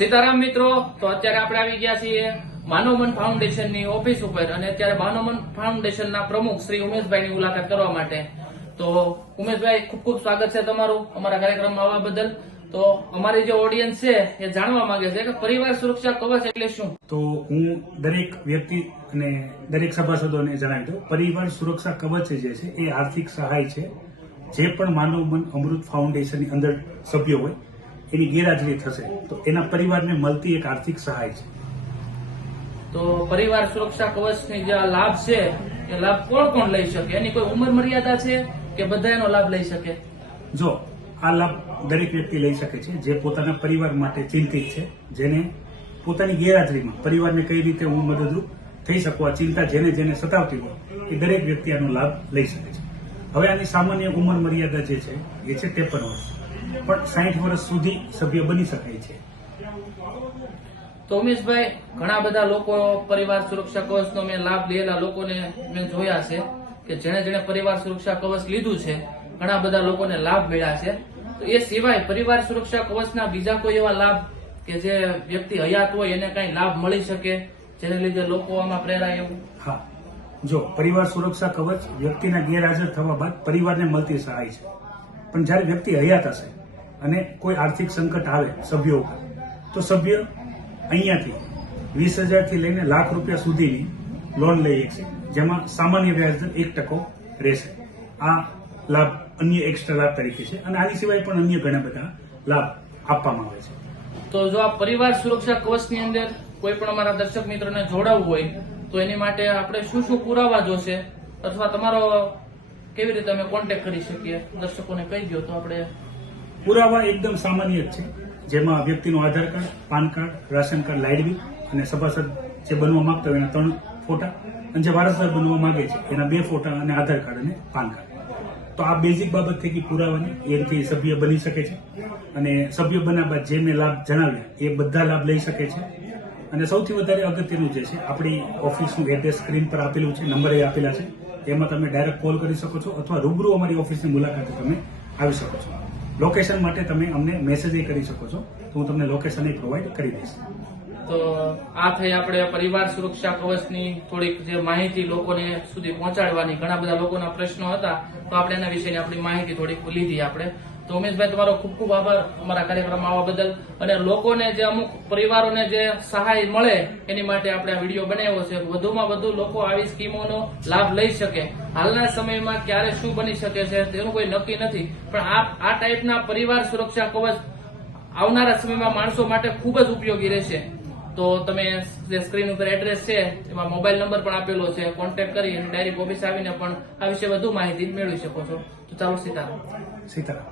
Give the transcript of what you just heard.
સીતારામ મિત્રો, તો અત્યારે આપણે આવી ગયા છીએ માનવમન ફાઉન્ડેશનની ઓફિસ ઉપર અને અત્યારે માનવમન ફાઉન્ડેશનના પ્રમુખ શ્રી ઉમેશભાઈની મુલાકાત કરવા માટે. તો ઉમેશભાઈ, ખૂબ ખૂબ સ્વાગત છે તમારું અમારા કાર્યક્રમમાં આવવા બદલ. તો અમારી જે ઓડિયન્સ છે એ જાણવા માંગે છે કે પરિવાર સુરક્ષા કવચ એટલે શું? તો હું દરેક વ્યક્તિ અને દરેક સભાસદોને જણાવી દઉં, પરિવાર સુરક્ષા કવચ જે છે એ આર્થિક સહાય છે. જે પણ માનવમન અમૃત ફાઉન્ડેશનની અંદર સભ્યો હોય એની ગેરહાજરી થશે તો એના પરિવારને મળતી એક આર્થિક સહાય છે. તો પરિવાર સુરક્ષા કવચની જે લાભ છે એ લાભ કોણ કોણ લઈ શકે? એની કોઈ ઉંમર મર્યાદા છે કે બધા એનો લાભ લઈ શકે? જો આ લાભ દરેક વ્યક્તિ લઈ શકે છે જે પોતાના પરિવાર માટે ચિંતિત છે, જેને પોતાની ગેરહાજરીમાં પરિવારને કઈ રીતે હું મદદરૂપ થઈ શકું, આ ચિંતા જેને જેને સતાવતી હોય એ દરેક વ્યક્તિ આનો લાભ લઈ શકે છે. હવે આની સામાન્ય ઉંમર મર્યાદા જે છે એ છે 53 વર્ષ, પણ 60 વર્ષ સુધી સભ્ય બની શકાય છે. તો ઉમેશભાઈ, ઘણા બધા લોકો પરિવાર સુરક્ષા કવચનો મેં લાભ લેલા લોકોને મેં જોયા છે કે જેણે પરિવાર સુરક્ષા કવચ લીધું છે ઘણા બધા લોકોને લાભ મળ્યા છે. તો એ સિવાય પરિવાર સુરક્ષા કવચના બીજા કોઈ એવા લાભ કે જે વ્યક્તિ હયાત હોય એને કઈ લાભ મળી શકે જેને લીધે લોકો આમાં પ્રેરાય એવું? હા, જો પરિવાર સુરક્ષા કવચ વ્યક્તિના ગેરહાજર થવા બાદ પરિવારને મળતી સહાય છે, પણ જ્યારે વ્યક્તિ હયાત હશે અને કોઈ આર્થિક સંકટ આવે સભ્યો ઉપર તો સભ્ય અહીંયાથી 20,000 થી લઈને લાખ રૂપિયા સુધીની લોન લઈ શકશે, જેમાં સામાન્ય વ્યાજદર 1% રહેશે. આ લાભ અન્ય એક્સ્ટ્રા લાભ તરીકે છે અને આની સિવાય પણ અન્ય ઘણા બધા લાભ આપવામાં આવે છે. તો જો આ પરિવાર સુરક્ષા કવચની અંદર કોઈ પણ અમારા દર્શક મિત્રોને જોડાવવું હોય તો એની માટે આપણે શું શું પુરાવા જોશે અથવા તમારો કેવી રીતે અમે કોન્ટેક્ટ કરી શકીએ? દર્શકોને કહી દો તો આપણે. પુરાવા એકદમ સામાન્ય જ છે, જેમાં વ્યક્તિનું Aadhaar card, PAN card, ration card, light bill અને સભાસદ જે બનવા માંગતા હોય એના 3 ફોટા અને જે વારસદાર બનવા માંગે છે એના 2 ફોટા અને આધાર કાર્ડ અને પાન કાર્ડ. તો આ બેઝિક બાબત થઈ ગઈ પુરાવાની, એનાથી સભ્ય બની શકે છે અને સભ્ય બન્યા બાદ જે મેં લાભ જણાવ્યા એ બધા લાભ લઈ શકે છે. અને સૌથી વધારે અગત્યનું જે છે, આપણી ઓફિસનું એડ્રેસ સ્ક્રીન પર આપેલું છે, નંબર એ આપેલા છે, એમાં તમે ડાયરેક્ટ કોલ કરી શકો છો અથવા રૂબરૂ અમારી ઓફિસની મુલાકાતે તમે આવી શકો છો. લોકેશન માટે તમે અમને મેસેજ કરી શકો છો, તો હું તમને લોકેશન પ્રોવાઈડ કરી દઈશ. તો આ થઈ આપણે પરિવાર સુરક્ષા કવચની થોડીક જે માહિતી લોકોને સુધી પહોંચાડવાની. ઘણા બધા લોકોના પ્રશ્નો હતા તો આપણે એના વિશેની આપણી માહિતી થોડીક લીધી આપણે. તો ઉમેશભાઈ, તમારો ખૂબ ખૂબ આભાર અમારા કાર્યક્રમમાં આવવા બદલ. અને લોકોને જે અમુક પરિવારોને જે સહાય મળે એની માટે આપણે આ વિડીયો બનાવ્યો છે. વધુમાં વધુ લોકો આવી સ્કીમોનો લાભ લઈ શકે. હાલના સમયમાં ક્યારે શું બની શકે છે તેનું કોઈ નક્કી નથી, પણ આ ટાઈપના પરિવાર સુરક્ષા કવચ આવનારા સમયમાં માણસો માટે ખૂબ જ ઉપયોગી રહેશે. તો તમે જે સ્ક્રીન ઉપર એડ્રેસ છે એમાં મોબાઈલ નંબર પણ આપેલો છે, કોન્ટેક્ટ કરી અને ડાયરેક્ટ ઓફિસ આવીને પણ આ વિશે વધુ માહિતી મેળવી શકો છો. તો ચાલો, સીતારામ. સીતારામ.